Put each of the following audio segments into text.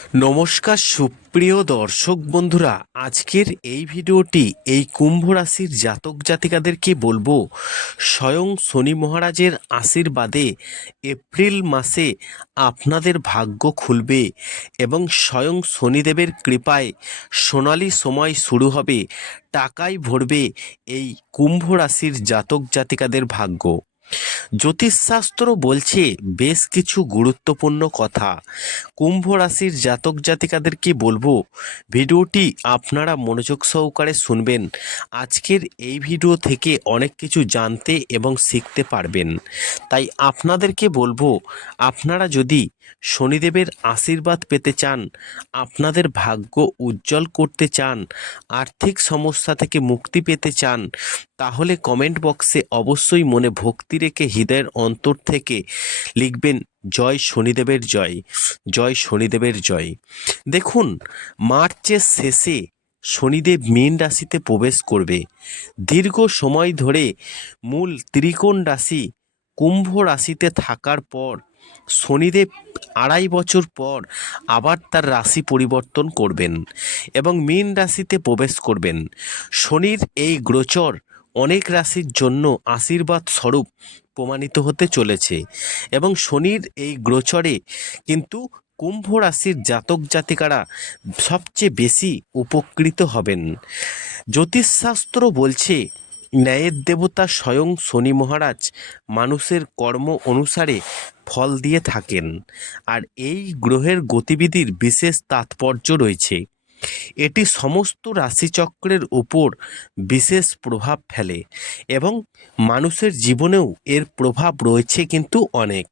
নমস্কার সুপ্রিয় দর্শক বন্ধুরা, আজকের এই ভিডিওটি এই কুম্ভ রাশির জাতক জাতিকাদেরকে বলব, স্বয়ং শনি মহারাজের আশীর্বাদে এপ্রিল মাসে আপনাদের ভাগ্য খুলবে এবং স্বয়ং শনিদেবের কৃপায় সোনালি সময় শুরু হবে টাকায় ভরবে এই কুম্ভ রাশির জাতক জাতিকাদের ভাগ্য। জ্যোতিষশাস্ত্র বলছে বেশ কিছু গুরুত্বপূর্ণ কথা। কুম্ভ রাশির জাতক জাতিকাদেরকে বলব, ভিডিওটি আপনারা মনোযোগ সহকারে শুনবেন। আজকের এই ভিডিও থেকে অনেক কিছু জানতে এবং শিখতে পারবেন। তাই আপনাদেরকে বলব, আপনারা যদি শনিদেবের আশীর্বাদ পেতে চান, আপনাদের ভাগ্য উজ্জ্বল করতে চান, আর্থিক সমস্যা থেকে মুক্তি পেতে চান তাহলে কমেন্ট বক্সে অবশ্যই মনে ভক্তি রেখে হৃদয়ের অন্তর থেকে লিখবেন, জয় শনিদেবের জয় জয় শনিদেবের জয়। দেখুন, মার্চের শেষে শনিদেব মীন রাশিতে প্রবেশ করবে। দীর্ঘ সময় ধরে মূল ত্রিকোণ রাশি কুম্ভ রাশিতে থাকার পর, শনিদেব আড়াই বছর পর আবার তার রাশি পরিবর্তন করবেন এবং মীন রাশিতে প্রবেশ করবেন। শনির এই গোচর অনেক রাশির জন্য আশীর্বাদ স্বরূপ প্রমাণিত হতে চলেছে এবং শনির এই গোচরে কিন্তু কুম্ভ রাশির জাতক জাতিকারা সবচেয়ে বেশি উপকৃত হবেন। জ্যোতিষশাস্ত্র বলছে, ন্যায়ের দেবতা স্বয়ং শনি মহারাজ মানুষের কর্ম অনুসারে ফল দিয়ে থাকেন, আর এই গ্রহের গতিবিধির বিশেষ তাৎপর্য রয়েছে। এটি সমস্ত রাশিচক্রের উপর বিশেষ প্রভাব ফেলে এবং মানুষের জীবনেও এর প্রভাব রয়েছে কিন্তু অনেক।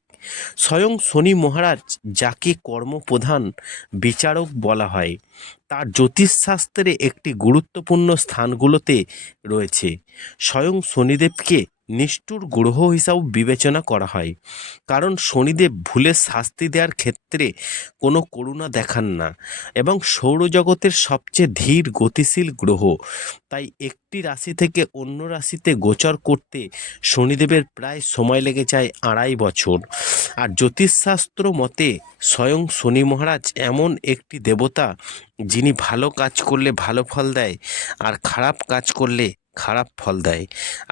স্বয়ং শনি মহারাজ যাকে কর্মপ্রধান বিচারক বলা হয়, তার জ্যোতিষশাস্ত্রে একটি গুরুত্বপূর্ণ স্থানগুলোতে রয়েছে। স্বয়ং শনিদেবকে নিষ্ঠুর গ্রহ হিসাবে বিবেচনা করা হয়। কারণ শনিদেব ভুলে শাস্তি দেওয়ার ক্ষেত্রে কোনো করুণা দেখান না এবং সৌরজগতের সবচেয়ে ধীর গতিশীল গ্রহ। তাই একটি রাশি থেকে অন্য রাশিতে গোচর করতে শনিদেবের প্রায় সময় লেগে যায় আড়াই বছর। আর জ্যোতিষশাস্ত্র মতে স্বয়ং শনি মহারাজ এমন একটি দেবতা যিনি ভালো কাজ করলে ভালো ফল দেয় আর খারাপ কাজ করলে খারাপ ফল দেয়।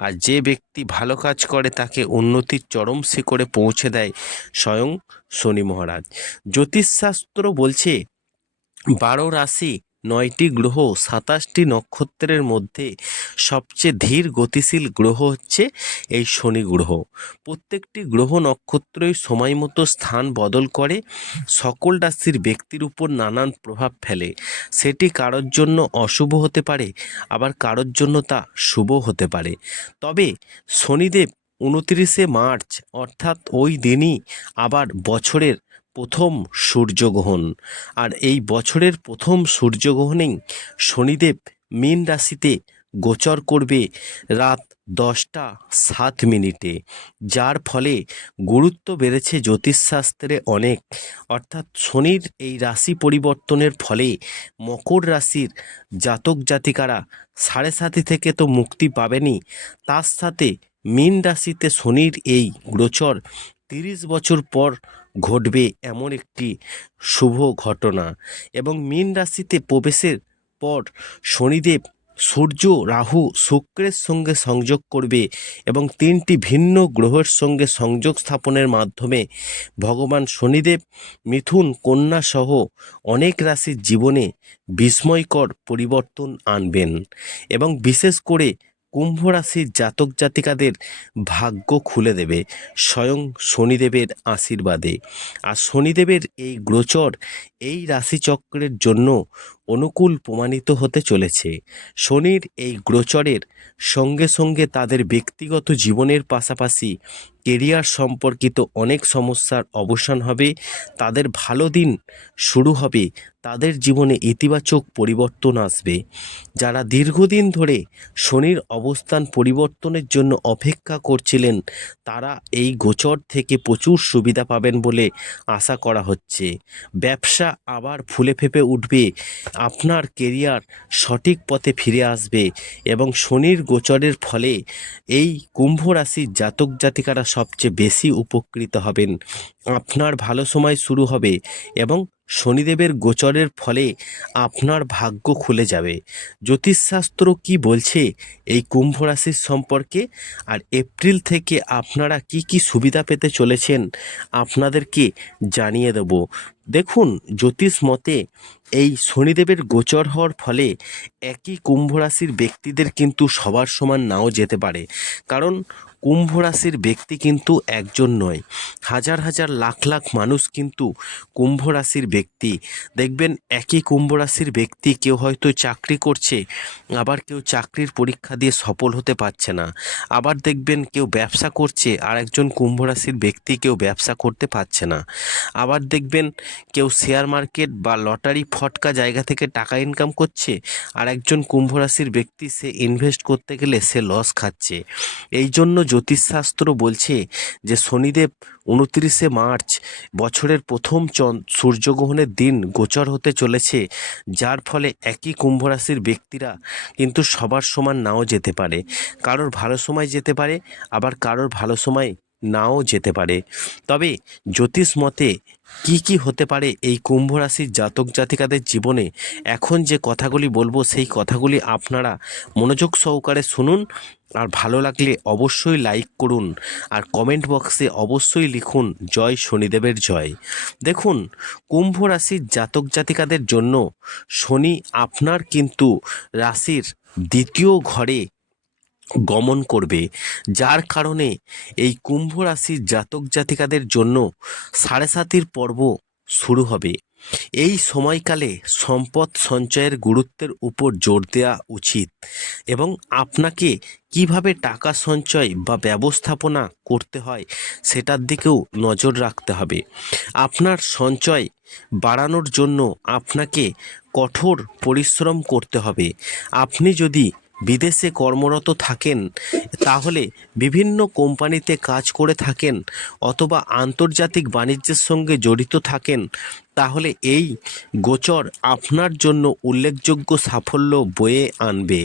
আর যে ব্যক্তি ভালো কাজ করে, তাকে উন্নতির চরম শিখরে পৌঁছে দেয় স্বয়ং শনি মহারাজ। জ্যোতিষশাস্ত্র বলছে, বারো রাশি নয়টি গ্রহ সাতাশটি নক্ষত্রের মধ্যে সবচেয়ে ধীর গতিশীল গ্রহ হচ্ছে এই শনি গ্রহ। প্রত্যেকটি গ্রহ নক্ষত্রই সময় মতো স্থান বদল করে, সকল রাশির ব্যক্তির উপর নানান প্রভাব ফেলে। সেটি কারোর জন্য অশুভ হতে পারে, আবার কারোর জন্য তা শুভ হতে পারে। তবে শনিদেব উনত্রিশে মার্চ, অর্থাৎ ওই দিনই আবার বছরের প্রথম সূর্যগ্রহণ। আর এই বছরের প্রথম সূর্যগ্রহণেই শনিদেব মীন রাশিতে গোচর করবে রাত দশটা সাত মিনিটে। যার ফলে গুরুত্ব বেড়েছে জ্যোতিষশাস্ত্রে অনেক। অর্থাৎ শনির এই রাশি পরিবর্তনের ফলে মকর রাশির জাতক জাতিকারা সাড়ে সাতি থেকে তো মুক্তি পাবেনই। তার সাথে মীন রাশিতে শনির এই গোচর তিরিশ বছর পর ঘটবে এমন একটি শুভ ঘটনা এবং মীন রাশিতে প্রবেশের পর শনিদেব সূর্য, রাহু, শুক্রের সঙ্গে সংযোগ করবে এবং তিনটি ভিন্ন গ্রহের সঙ্গে সংযোগ স্থাপনের মাধ্যমে ভগবান শনিদেব, মিথুন, কন্যা সহ অনেক রাশির জীবনে বিস্ময়কর পরিবর্তন আনবেন এবং বিশেষ করে কুম্ভ রাশির জাতক জাতিকাদের ভাগ্য খুলে দেবে স্বয়ং শনিদেবের আশীর্বাদে। আর শনিদেবের এই গোচর এই রাশিচক্রের জন্য অনুকূল প্রমাণিত হতে চলেছে। শনির এই গোচরের সঙ্গে সঙ্গে তাদের ব্যক্তিগত জীবনের পাশাপাশি কেরিয়ার সম্পর্কিত অনেক সমস্যার অবসান হবে, তাদের ভালো দিন শুরু হবে, তাদের জীবনে ইতিবাচক পরিবর্তন আসবে। যারা দীর্ঘদিন ধরে শনির অবস্থান পরিবর্তনের জন্য অপেক্ষা করছিলেন, তারা এই গোচর থেকে প্রচুর সুবিধা পাবেন বলে আশা করা হচ্ছে। ব্যবসা আবার ফুলে ফেপে উঠবে। আপনার কেরিয়ার সঠিক পথে ফিরে আসবে এবং শনির গোচরের ফলে এই কুম্ভ রাশির জাতক জাতিকারা সবচেয়ে বেশি উপকৃত হবেন। আপনার ভালো সময় শুরু হবে এবং শনিদেবের গোচরের ফলে আপনার ভাগ্য খুলে যাবে। জ্যোতিষশাস্ত্র কি বলছে এই কুম্ভ রাশির সম্পর্কে? আর এপ্রিল থেকে আপনারা কি কি সুবিধা পেতে চলেছেন আপনাদেরকে জানিয়ে দেব। দেখুন, জ্যোতিষ মতে এই শনিদেবের গোচর হওয়ার ফলে একই কুম্ভ রাশির ব্যক্তিদের কিন্তু সবার সমান নাও যেতে পারে। কারণ কুম্ভ রাশির ব্যক্তি কিন্তু একজন নয়। হাজার হাজার লাখ লাখ মানুষ কিন্তু কুম্ভ রাশির ব্যক্তি। দেখবেন একই কুম্ভ রাশির ব্যক্তি কেউ হয়তো চাকরি করছে, আবার কেউ চাকরির পরীক্ষা দিয়ে সফল হতে পারছে না। আবার দেখবেন কেউ ব্যবসা করছে আর একজন কুম্ভ রাশির ব্যক্তি কেউ ব্যবসা করতে পারছে না। আবার দেখবেন কেউ শেয়ার মার্কেট বা লটারি ফটকা জায়গা থেকে টাকা ইনকাম করছে আর একজন কুম্ভ রাশির ব্যক্তি সে ইনভেস্ট করতে গেলে সে লস খাচ্ছে। এই জন্য জ্যোতিষশাস্ত্র বলছে যে শনিদেব উনত্রিশে মার্চ বছরের প্রথম সূর্যগ্রহণের দিন গোচর হতে চলেছে, যার ফলে একই কুম্ভ রাশির ব্যক্তিরা কিন্তু সবার সমান নাও যেতে পারে। কারোর ভালো সময় যেতে পারে, আবার কারোর ভালো সময় নাও যেতে পারে। তবে জ্যোতিষ মতে কি কি হতে পারে এই কুম্ভ রাশির জাতক জাতিকাদের জীবনে? এখন যে কথাগুলি বলব, সেই কথাগুলি আপনারা মনোযোগ সহকারে শুনুন আর ভালো লাগলে অবশ্যই লাইক করুন আর কমেন্ট বক্সে অবশ্যই লিখুন, জয় শনিদেবের জয়। দেখুন, কুম্ভ রাশির জাতক জাতিকাদের জন্য শনি আপনার কিন্তু রাশির দ্বিতীয় ঘরে গমন করবে, যার কারণে এই কুম্ভ রাশির জাতক জাতিকাদের জন্য সাড়ে সাতির পর্ব শুরু হবে। এই সময়কালে সম্পদ সঞ্চয়ের গুরুত্বের উপর জোর দেওয়া উচিত এবং আপনাকে কীভাবে টাকা সঞ্চয় বা ব্যবস্থাপনা করতে হয় সেটার দিকেও নজর রাখতে হবে। আপনার সঞ্চয় বাড়ানোর জন্য আপনাকে কঠোর পরিশ্রম করতে হবে। আপনি যদি বিদেশে কর্মরত থাকেন, তাহলে বিভিন্ন কোম্পানিতে কাজ করে থাকেন অথবা আন্তর্জাতিক বাণিজ্যের সঙ্গে জড়িত থাকেন। তাহলে এই গোচর আপনার জন্য উল্লেখযোগ্য সাফল্য বয়ে আনবে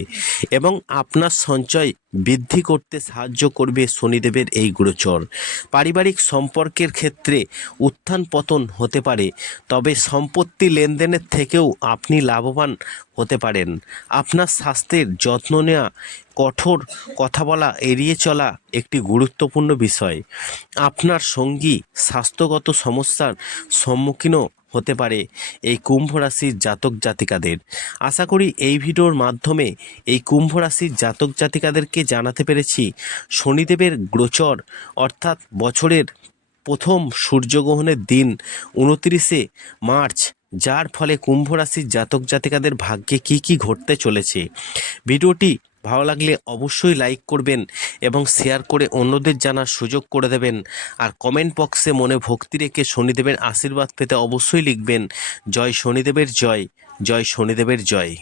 এবং আপনার সঞ্চয় বৃদ্ধি করতে সাহায্য করবে শনিদেবের এই গোচর। পারিবারিক সম্পর্কের ক্ষেত্রে উত্থান পতন হতে পারে, তবে সম্পত্তি লেনদেনের থেকেও আপনি লাভবান হতে পারেন। আপনার স্বাস্থ্যের যত্ন নেওয়া, কঠোর কথা বলা, এড়িয়ে চলা একটি গুরুত্বপূর্ণ বিষয়। আপনার সঙ্গী স্বাস্থ্যগত সমস্যার সম্মুখীনও হতে পারে এই কুম্ভ রাশির জাতক জাতিকাদের। আশা করি এই ভিডিওর মাধ্যমে এই কুম্ভ রাশির জাতক জাতিকাদেরকে জানাতে পেরেছি শনিদেবের গোচর, অর্থাৎ বছরের প্রথম সূর্যগ্রহণের দিন, উনত্রিশে মার্চ, যার ফলে কুম্ভ রাশির জাতক জাতিকাদের ভাগ্যে কি কি ঘটতে চলেছে। ভিডিওটি ভালো লাগলে অবশ্যই লাইক করবেন এবং শেয়ার করে অন্যদের জানার সুযোগ করে দেবেন। আর কমেন্ট বক্সে মনে ভক্তি রেখে শনিদেবের আশীর্বাদ পেতে অবশ্যই লিখবেন, জয় শনিদেবের জয় জয় শনিদেবের জয়।